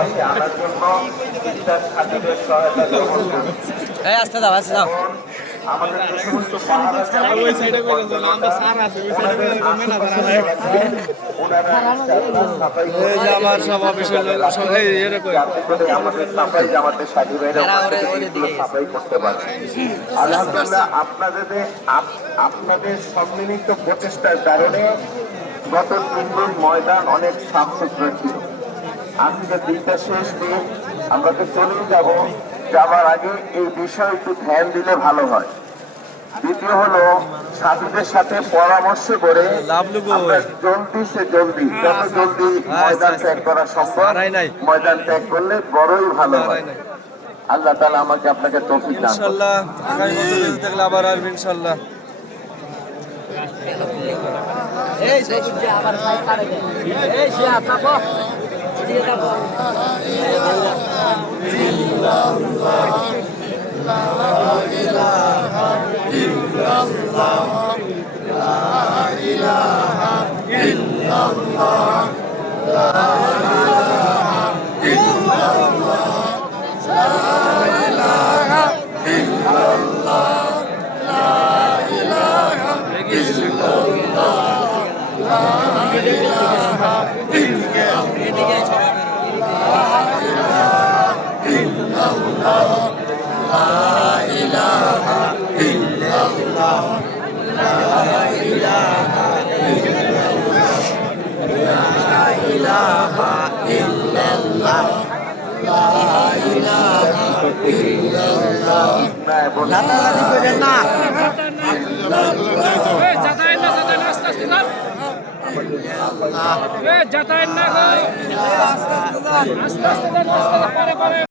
পাশে আনার জন্য ইফতার খাতিরের সহায়তা গ্রহণ করুন। আস্তে দাও আস্তে দাও। আমাদের যে সমস্ত পাহাড় আছে ওই সাইডে করে দেন, আমরা সার আছে ওই সাইডে করে দেন না এই যে আমার সব অফিসের লোক সব এই এরকম আমাদের সাফাই জামাতের সাথী ভাইরা সাফাই করতে পারে। আলহামদুলিল্লাহ আপনাদের সম্মিলিত প্রচেষ্টার কারণে গত 3 দিন ময়দান অনেক সাফ সুতরা ছিল। আজকে দিনটা শেষ দিন, আমরা তো চলেই যাবার আগে এই বিষয়ে একটু ধ্যান দিলে ভালো হয়। দ্বিতীয় হলো সাথীদের সাথে পরামর্শ করে আমরা জলদি যত জলদি ময়দান ত্যাগ করা সম্ভব ময়দান ত্যাগ করলে বড়ই ভালো হয়। আল্লাহ তাআলা আমাকে আপনাকে তৌফিক দান করুন। ইনশাআল্লাহ আগামী বছর যদি থাকলে আবার আসবে ইনশাআল্লাহ। এই যে আবার ভাই পারে এই সে আপনাকে দিয়ে দাও। লাতালাতি করেন না। যাতায়াত না আস্তে আস্তে